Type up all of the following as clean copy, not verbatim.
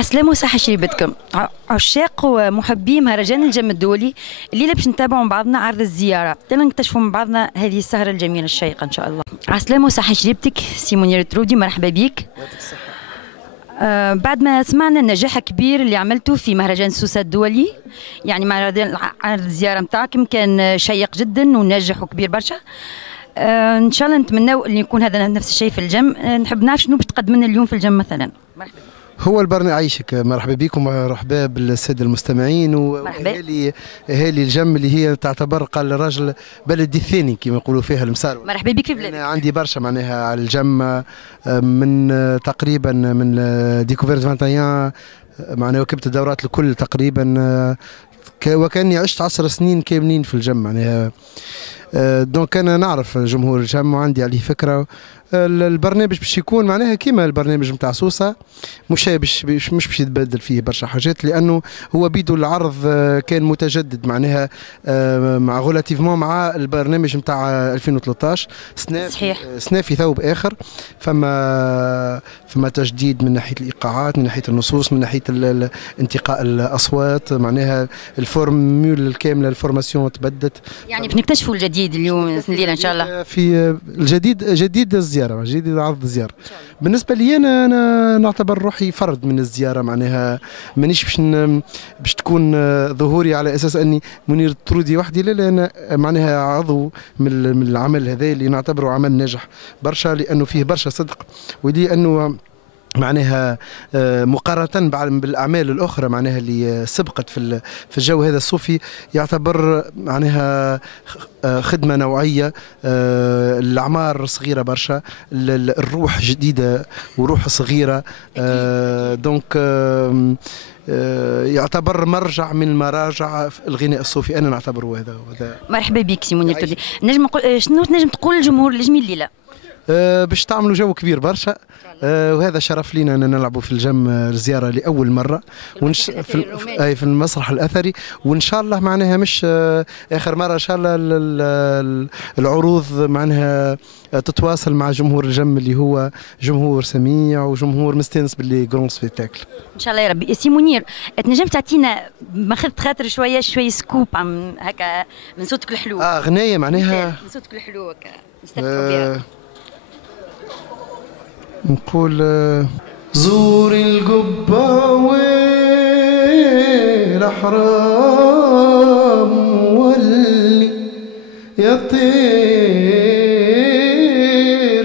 عسلامة وصحة شريبتكم عشاق ومحبي مهرجان الجم الدولي. الليلة باش نتابعوا مع بعضنا عرض الزيارة، تلا نكتشفوا مع بعضنا هذه السهرة الجميلة الشيقة إن شاء الله. عسلامة وصحة شريبتك سي منير ترودي، مرحبا بك. بعد ما سمعنا النجاح الكبير اللي عملته في مهرجان سوسة الدولي، يعني مهرجان عرض الزيارة متاعكم كان شيق جدا وناجح وكبير برشا. ان شاء الله نتمناو ان يكون هذا نفس الشيء في الجم. نحب نعرف شنو باش تقدم لنا اليوم في الجم مثلا. مرحبا. هو البرنامج عايشك، مرحبا بكم ومرحبا بالساده المستمعين واهالي الجم اللي هي تعتبر قال الراجل بلدي الثاني كما يقولوا فيها المسار. مرحبا بك في بلادك. انا عندي برشا معناها على الجم من تقريبا من ديكوفيرت 21 معناها ركبت الدورات الكل تقريبا وكاني عشت 10 سنين كاملين في الجم معناها. دونك انا نعرف جمهور الجم وعندي عليه فكره. البرنامج باش يكون معناها كيما البرنامج نتاع سوسه، مش باش يتبدل فيه برشا حاجات، لانه هو بيدو العرض كان متجدد معناها مع غولاتيفمون مع البرنامج نتاع 2013 صحيح. سنة في ثوب اخر. فما تجديد من ناحيه الايقاعات، من ناحيه النصوص، من ناحيه انتقاء الاصوات، معناها الفورمول الكامله الفورماسيون تبدلت. يعني باش نكتشفوا الجديد اليوم الليله ان شاء الله. في جديد الزياره، جديد عرض الزياره. بالنسبه لي انا نعتبر روحي فرد من الزياره معناها، مانيش باش تكون ظهوري على اساس اني منير ترودي وحدي، لا انا معناها عضو من العمل هذا اللي نعتبره عمل ناجح برشا، لانه فيه برشا صدق، ولانه معناها مقارنة بالأعمال الأخرى معناها اللي سبقت في الجو هذا الصوفي، يعتبر معناها خدمة نوعية. الأعمار صغيرة برشا، الروح جديدة وروح صغيرة. دونك يعتبر مرجع من مراجع الغناء الصوفي، أنا نعتبره هذا. مرحبا بك سي منير ترودي. شنو نجم تقول للجمهور اللي جميل الليلة؟ باش تعملوا جو كبير برشا، وهذا شرف لينا ان نلعبوا في الجم الزياره لاول مره في المسرح الاثري، وان شاء الله معناها مش اخر مره، ان شاء الله العروض معناها تتواصل مع جمهور الجم اللي هو جمهور سميع وجمهور مستانس باللي جرون سبيتاكل ان شاء الله يا ربي. سي منير، تنجم تعطينا ماخذت خاطر شويه سكوب هكا من صوتك الحلو؟ غنايه معناها من صوتك الحلو هكا نستمتعوا بها. نقول زور القبة والأحرام واللي يطير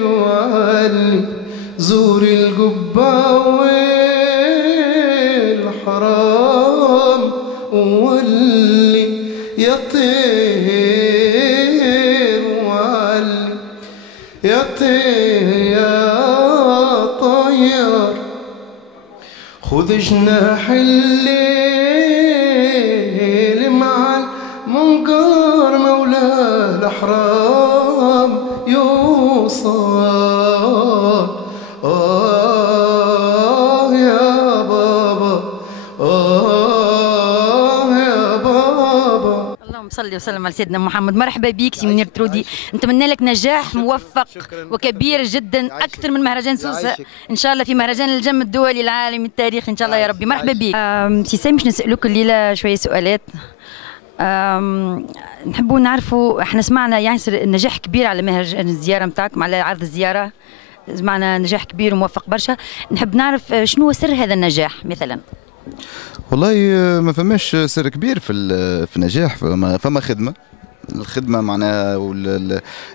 واللي، زور القبة والأحرام واللي يطير واللي يطير خذ جناح الليل مع المنقار مولى الأحرام يوصل. يا بابا يا بابا. اللهم صل وسلم على سيدنا محمد. مرحبا بك سي منير ترودي، نتمنى لك نجاح موفق وكبير جدا، اكثر من مهرجان سوسه ان شاء الله في مهرجان الجم الدولي العالمي التاريخي ان شاء الله يا ربي. مرحبا بك سي سامي، باش نسالوك الليله شويه سؤالات. نحبوا نعرفوا، احنا سمعنا ياسر نجاح كبير على مهرجان الزياره نتاعكم، على عرض الزياره سمعنا نجاح كبير وموفق برشا. نحب نعرف شنو هو سر هذا النجاح مثلا؟ والله ما فماش سر كبير في النجاح، فما الخدمه معناها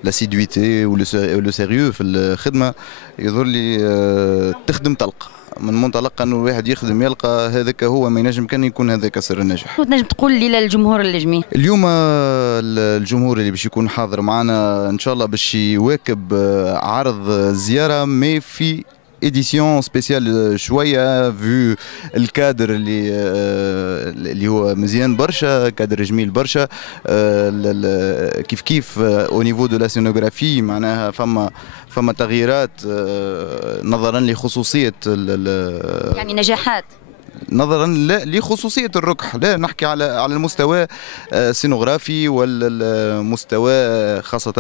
لاسيدويتي ولو سيريو في الخدمه. يظهر لي تخدم تلقى، من منطلق انه الواحد يخدم يلقى، هذاك هو ما ينجم كان يكون هذاك سر النجاح. شنو تنجم تقول لي للجمهور اللي جميل اليوم؟ الجمهور اللي باش يكون حاضر معنا ان شاء الله باش يواكب عرض الزياره، مي في اديسيون سبيسيال شويه فيو الكادر اللي هو مزيان برشا، كادر جميل برشا. كيف او نيفو دو لا سينوغرافي معناها فما تغييرات نظرا لخصوصيه يعني نجاحات نظرا لخصوصية الركح، لا نحكي على المستوى السينوغرافي والمستوى خاصة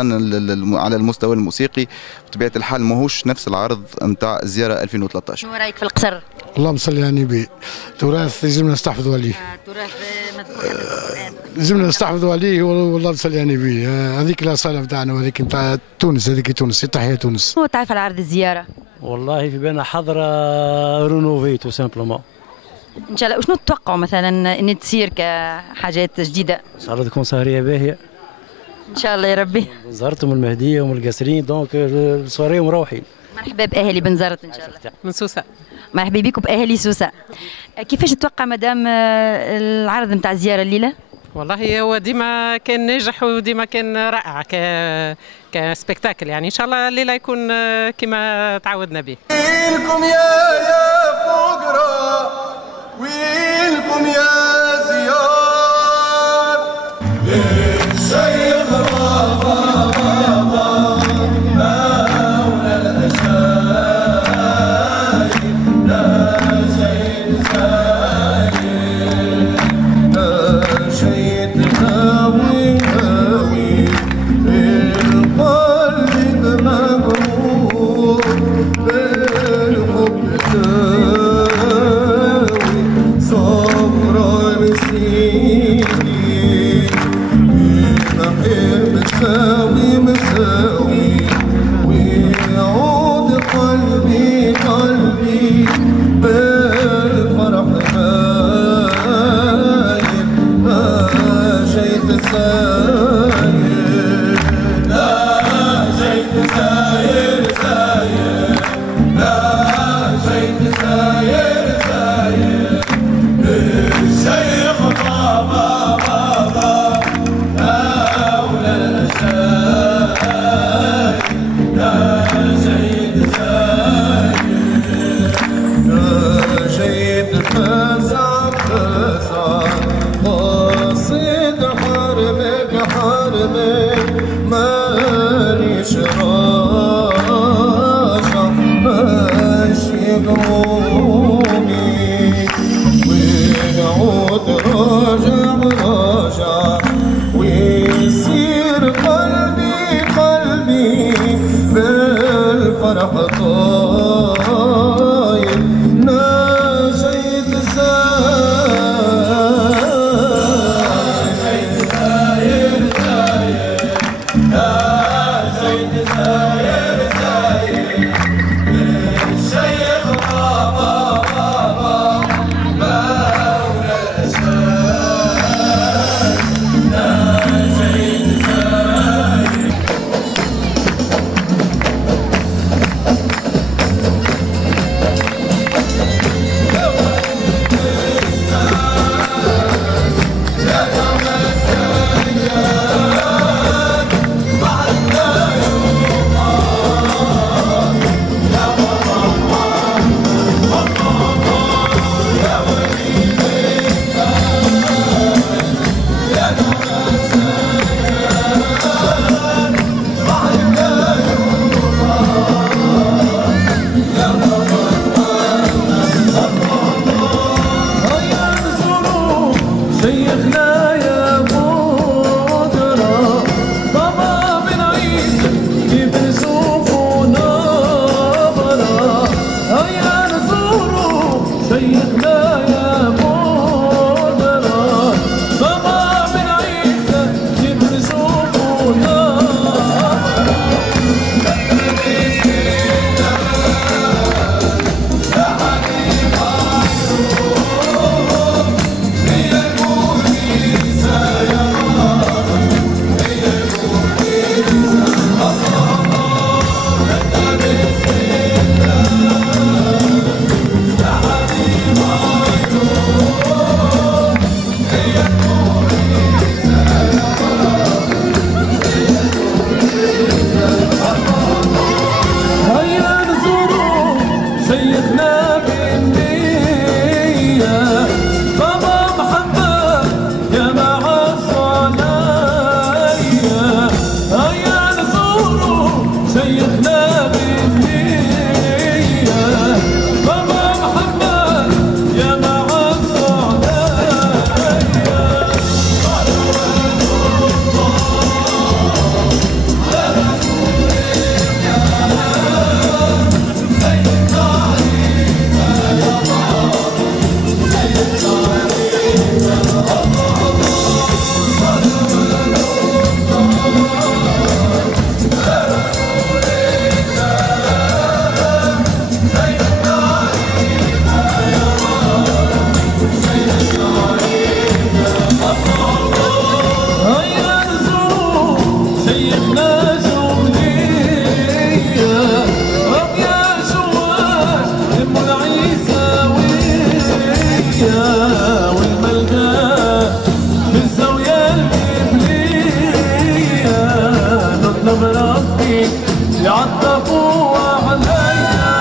على المستوى الموسيقي. بطبيعة الحال ماهوش نفس العرض نتاع الزيارة 2013. شنو رايك في القصر؟ اللهم صل على النبي. تراث يلزمنا نستحفظوا عليه. تراث مذكور في القرآن. لازمنا نستحفظوا عليه والله صل على النبي. هذيك الأصالة نتاعنا وهذيك نتاع تونس، هذيك تونس، تحية تونس. هو تعرف على عرض الزيارة؟ والله في بالنا حضرة رونوفي تو سامبلومون. ان شاء الله. وشنو تتوقعوا مثلا ان تصير كحاجات جديده؟ ان شاء الله تكون سهرية باهية. ان شاء الله يا ربي. زرتهم المهدية ومن القاسرين دونك السواري مروحين. مرحبا باهالي بنزرت ان شاء الله. من سوسة. مرحبا بكم باهالي سوسه. كيفاش تتوقع مدام العرض نتاع الزياره الليله؟ والله هو ديما كان ناجح وديما كان رائع كسبكتاكل، يعني ان شاء الله الليله يكون كما تعودنا به. ويلكم يا فقراء، ويلكم يا زيار للشيخ بابا مولى الأشايب ناجيت سايب ناجيت هاوي هاوي القلب مغرور بالحب تاوي صبرا سيدي نحب مساوي مساوي ويعود قلبي قلبي بالفرح باين ناجيت ساير ناجيت ساير ساير ناجيت ساير ساير للشيخ بابا بابا مولى الأشايب ناجيت ساير ناجيت فزع فزع قاصد حربك حربك مانيش راجع ماشي غمومي ويعود راجع راجع ويصير قلبي قلبي بالفرح طاير ناجيت ساير ساير ساير ناجيت ساير ساير الشيخ يعتبوا عليا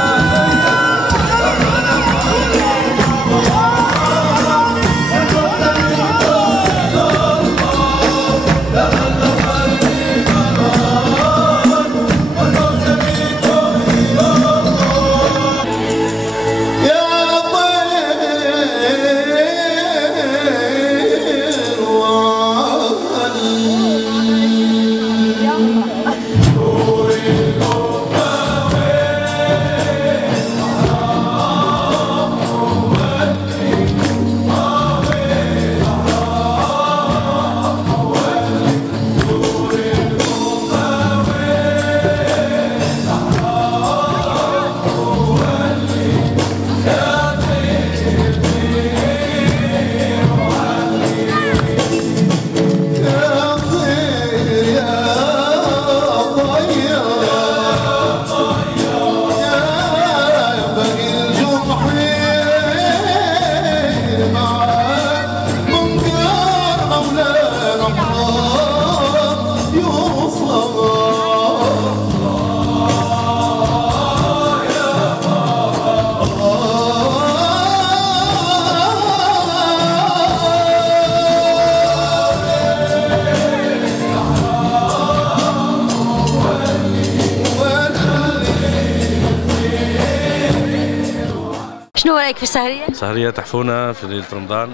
شنو رايك في السهريه؟ سهرية تحفونا في ليلة رمضان،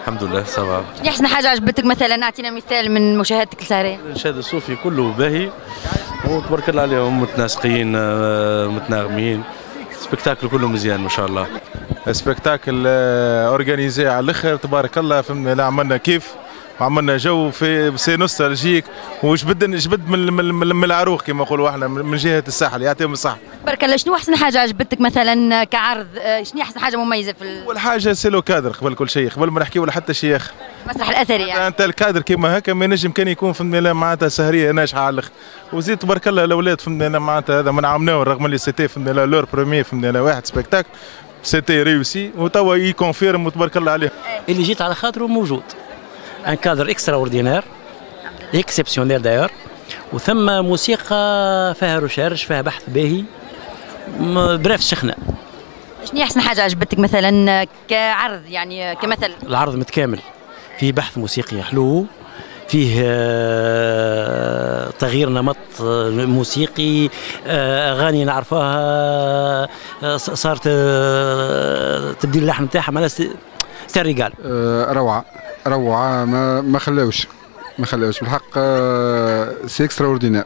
الحمد لله صباح. شنو احسن حاجه عجبتك مثلا؟ اعطينا مثال من مشاهدتك للسهريه. الانشاد الصوفي كله باهي وتبارك الله عليهم، متناسقين متناغمين، سبكتاكل كله مزيان ما شاء الله. سبكتاكل اورجانيزي على الاخر تبارك الله، فهمنا عملنا كيف وعملنا جو في سي نوستالجيك وجبد من العروق كما نقولوا احنا من جهه الساحل، يعطيهم الصحه. بارك الله. شنو احسن حاجه عجبتك مثلا كعرض؟ شنو احسن حاجه مميزه في اول حاجه سيلو كادر قبل كل شيء، قبل ما نحكي ولا حتى شيء اخر. المسرح الاثري يعني. انت الكادر كيما هكا ما ينجم كان يكون فهمنا معناتها سهريه ناجحه على الاخر، وزيد تبارك الله الاولاد فهمنا معناتها هذا ما عملناه رغم اللي سيتي فهمنا لور بروميير فهمنا واحد سبيكتاكل سيتي ريوسي وتوا يكونفيرم وتبارك الله عليه. اللي جيت على خاطره موجود ان كادر اكستراوردينير اكسبسيونيل داير، وثم موسيقى فيها رشارج فيها بحث باهي بريف سخنه. شنو احسن حاجه عجبتك مثلا كعرض يعني كمثل؟ العرض متكامل، فيه بحث موسيقي حلو، فيه تغيير نمط موسيقي، اغاني نعرفوها صارت تبديل اللحن نتاعها معناها سي ريغال. روعه ما خلاوش بالحق، سي اكسترا اوردينير.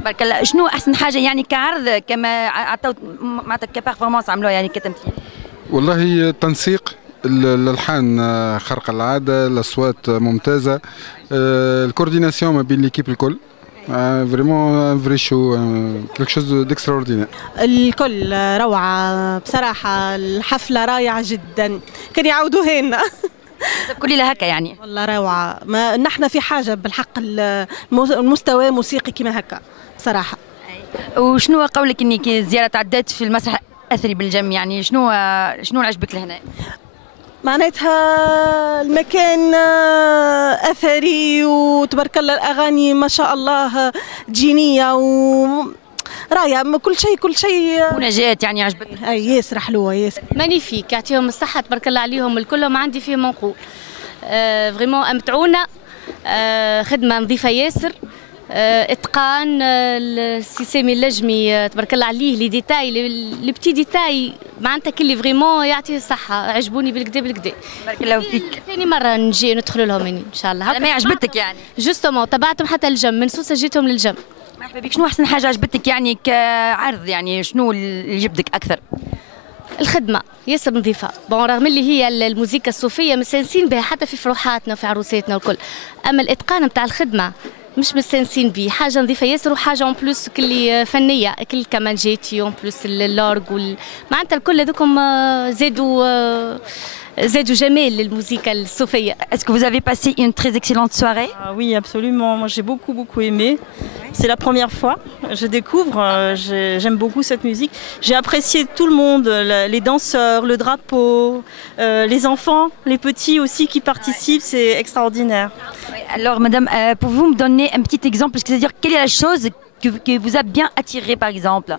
بارك الله. شنو احسن حاجه يعني كعرض كما عطاو معناتها كبيرفورمانس عملوها يعني كتمثيل؟ والله التنسيق، الالحان خارقه العاده، الاصوات ممتازه، الكورديناسيون ما بين ليكيب الكل، فريمون فري شو كليك شوز ديكسترا اوردينير. الكل روعه بصراحه، الحفله رائعه جدا، كان يعاودوها لنا. كل هكا يعني والله روعه، ما نحن في حاجه بالحق المستوى موسيقي كما هكا بصراحه. وشنو قولك انك زياره تعدات في المسرح الاثري بالجم، يعني شنو عجبك لهنا؟ معناتها المكان اثري وتبارك الله، الاغاني ما شاء الله جينيه و راية، كل شيء ونجاة يعني عجبتك؟ اي ياسر حلوه ياسر مانيفيك، يعطيهم الصحه تبارك الله عليهم الكل، ما عندي فيه منقول. فريمون امتعونا، خدمه نظيفه ياسر، اتقان، السيسامي اللجمي تبارك الله عليه، لي ديتاي لي بتي ديتاي معناتها كلي فريمون يعطيه الصحه، عجبوني بالكدا. بارك الله فيك. ثاني مره نجي ندخلوا لهم ان شاء الله. ما عجبتك يعني؟ جوستومون تبعتهم حتى الجم، من سوسه جيتهم للجم. مرحبا بك. شنو احسن حاجه عجبتك يعني كعرض، يعني شنو اللي جبدك اكثر؟ الخدمه ياسر نظيفه، بون رغم اللي هي الموسيقى الصوفيه مستانسين بها حتى في فروحاتنا وفي عروساتنا والكل، اما الاتقان نتاع الخدمه مش مستانسين به، حاجه نظيفه ياسر وحاجه اون بلوس كلي فنيه، كل كمانجاتي اون بلوس اللورغ معناتها الكل هذوكم زادوا جمال للموسيقى الصوفيه. Est-ce que vous avez passé une très excellente soirée? Oui, absolument. Moi, j'ai beaucoup aimé. C'est la première fois. Je découvre. J'aime beaucoup cette musique. J'ai apprécié tout le monde, les danseurs, le drapeau, les enfants, les petits aussi qui participent. C'est extraordinaire. Alors, madame, pouvez-vous me donner un petit exemple? C'est-à-dire, quelle est la chose qui vous a bien attiré par exemple?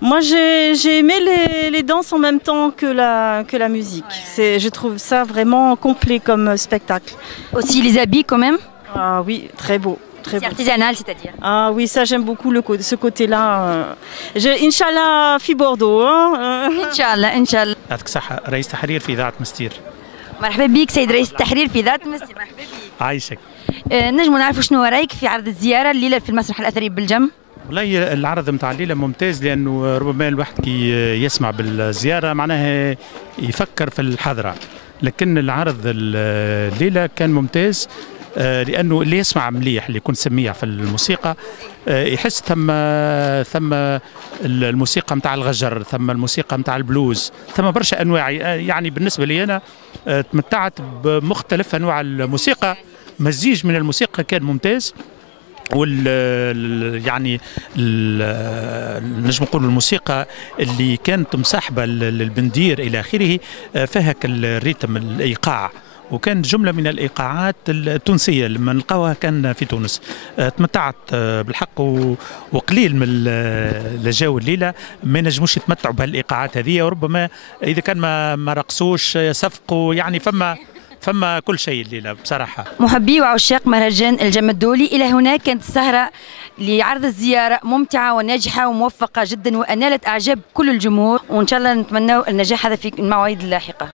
Moi, j'ai aimé les danses en même temps que la musique. Je trouve ça vraiment complet comme spectacle. Aussi les habits quand même? Ah oui, très beau. C'est artisanal, c'est-à-dire? Ah oui, ça j'aime beaucoup ce côté-là. Inch'Allah, fi Bordeaux. Inch'Allah, Inch'Allah. يعطيك الصحة، رئيس تحرير في إذاعة مستير. مرحبا بك سيد رئيس التحرير في إذاعة مستير، مرحبا بك. عايشك. نجموا نعرفوا شنو رأيك في عرض الزيارة الليلة في المسرح الأثري بالجم؟ والله العرض نتاع الليله ممتاز، لانه ربما الواحد كي يسمع بالزياره معناها يفكر في الحضره، لكن العرض الليله كان ممتاز لانه اللي يسمع مليح، اللي يكون سميع في الموسيقى يحس ثم الموسيقى نتاع الغجر، ثم الموسيقى نتاع البلوز، ثم برشا انواع. يعني بالنسبه لي انا تمتعت بمختلف انواع الموسيقى، مزيج من الموسيقى كان ممتاز. يعني نجم نقول الموسيقى اللي كانت مصاحبه للبندير الى اخره فيها الريتم الايقاع، وكان جمله من الايقاعات التونسيه لما نلقاوها كان في تونس. تمتعت بالحق، وقليل من الجو الليله ما نجموش يتمتعوا بهالايقاعات هذه، وربما اذا كان ما رقصوش صفقوا، يعني فما كل شيء الليله بصراحه. محبي وعشاق مهرجان الجم الدولي، الى هنا كانت السهره لعرض الزياره ممتعه وناجحه وموفقه جدا، وانالت اعجاب كل الجمهور، وان شاء الله نتمنى النجاح هذا في المواعيد اللاحقه.